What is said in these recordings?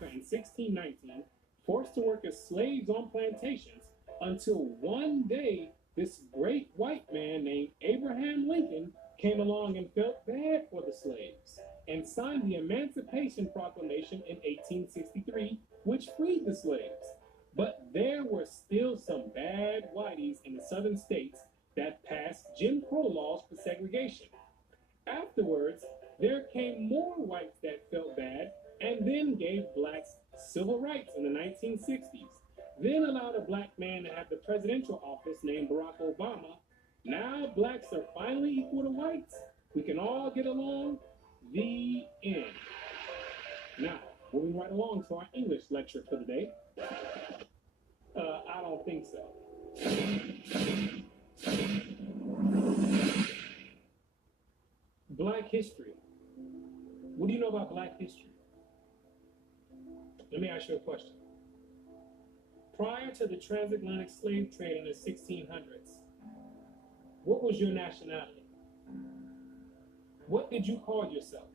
America in 1619, forced to work as slaves on plantations, until one day this great white man named Abraham Lincoln came along and felt bad for the slaves and signed the Emancipation Proclamation in 1863, which freed the slaves. But there were still some bad whiteys in the southern states that passed Jim Crow laws for segregation. Afterwards, there came more whites that felt bad and then gave blacks civil rights in the 1960s. Then allowed a black man to have the presidential office named Barack Obama. Now blacks are finally equal to whites. We can all get along. The end. Now, moving right along to our English lecture for the day. I don't think so. Black history. What do you know about black history? Let me ask you a question. Prior to the transatlantic slave trade in the 1600s, what was your nationality? What did you call yourself?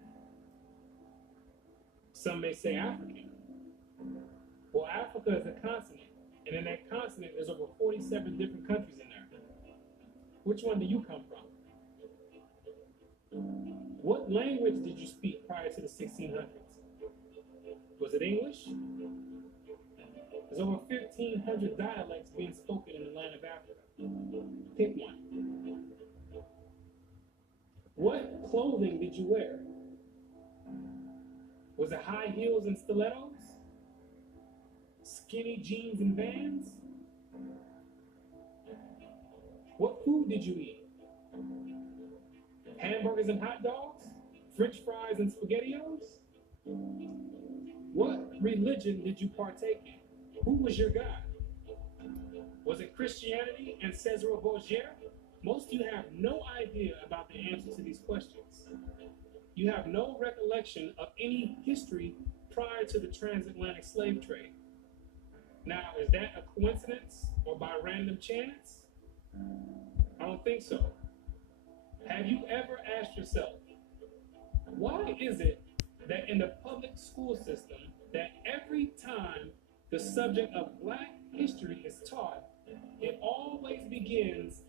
Some may say African. Well, Africa is a continent, and in that continent, there's over 47 different countries in there. Which one do you come from? What language did you speak prior to the 1600s? Was it English? There's over 1,500 dialects being spoken in the land of Africa. Pick one. What clothing did you wear? Was it high heels and stilettos? Skinny jeans and Vans? What food did you eat? Hamburgers and hot dogs? French fries and SpaghettiOs? What religion did you partake in? Who was your God? Was it Christianity and Cesar Borgia? Most of you have no idea about the answer to these questions. You have no recollection of any history prior to the transatlantic slave trade. Now, is that a coincidence or by random chance? I don't think so. Have you ever asked yourself, why is it that in the public school system that every time the subject of black history is taught, it always begins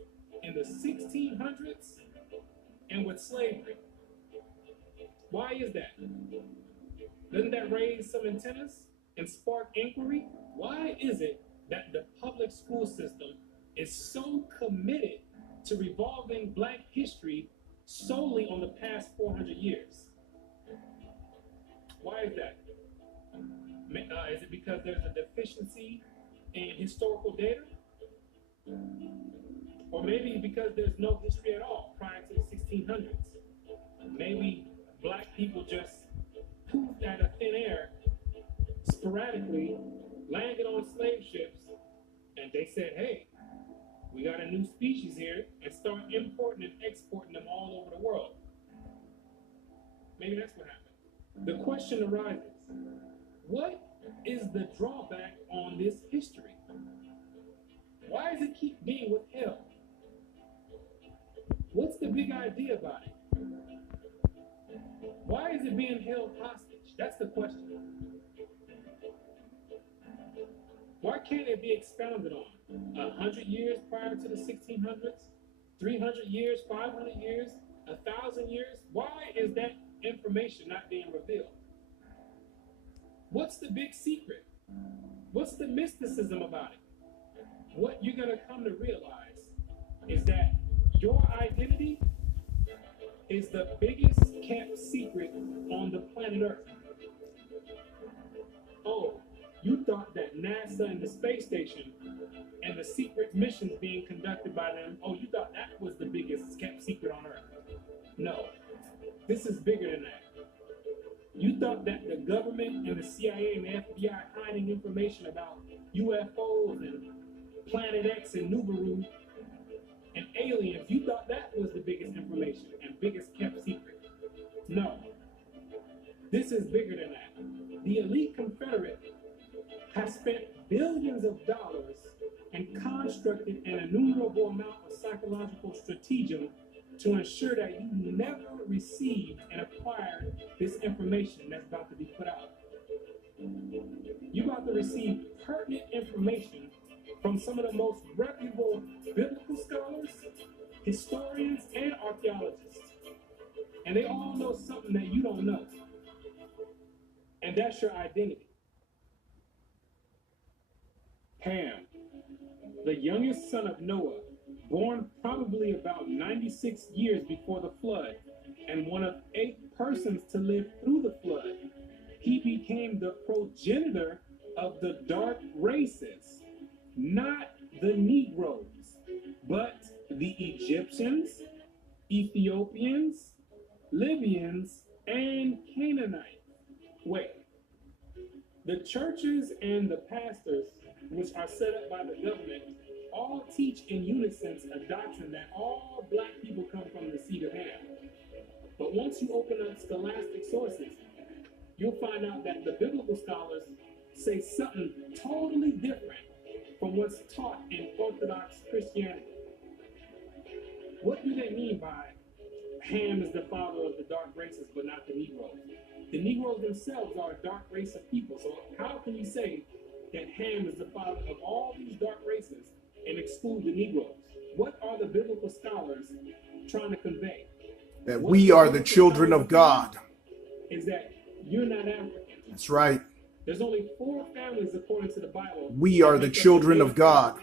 in the 1600s and with slavery? Why is that? Doesn't that raise some antennas and spark inquiry? Why is it that the public school system is so committed to revolving black history solely on the past 400 years? Why is that? Is it because there's a deficiency in historical data? Or maybe because there's no history at all prior to the 1600s? Maybe black people just poofed out of thin air sporadically, landed on slave ships, and they said, hey, we got a new species here, and start importing and exporting them all over the world. Maybe that's what happened. The question arises, what is the drawback on this history? Why does it keep being withheld? What's the big idea about it? Why is it being held hostage? That's the question. Why can't it be expounded on? 100 years prior to the 1600s? 300 years? 500 years? 1,000 years? Why is that information not being revealed? What's the big secret? What's the mysticism about it? What you're going to come to realize is that your identity is the biggest kept secret on the planet Earth. Oh, you thought that NASA and the space station and the secret missions being conducted by them, oh, you thought that was the biggest kept secret on Earth. No, this is bigger than that. You thought that the government and the CIA and the FBI hiding information about UFOs and Planet X and Nubaru and aliens, you thought that was the biggest information and biggest kept secret. No, this is bigger than that. The elite Confederate has spent billions of dollars and constructed an innumerable amount of psychological stratagem to ensure that you never received and acquired this information that's about to be put out. about to receive pertinent information from some of the most reputable biblical scholars, historians, and archaeologists. And they all know something that you don't know. And that's your identity. Ham, the youngest son of Noah, born probably about 96 years before the flood, and one of 8 persons to live through the flood. He became the progenitor of the dark races, not the Negroes, but the Egyptians, Ethiopians, Libyans, and Canaanites. Wait, the churches and the pastors, which are set up by the government, all teach in unison a doctrine that all black people come from the seed of Ham. But once you open up scholastic sources, you'll find out that the biblical scholars say something totally different from what's taught in Orthodox Christianity. What do they mean by Ham is the father of the dark races, but not the Negroes? The Negroes themselves are a dark race of people. So how can you say that Ham is the father of all these dark races and exclude the Negroes? What are the biblical scholars trying to convey? That we are the children of God. Is that you're not African. That's right. There's only 4 families according to the Bible. We are the children of God.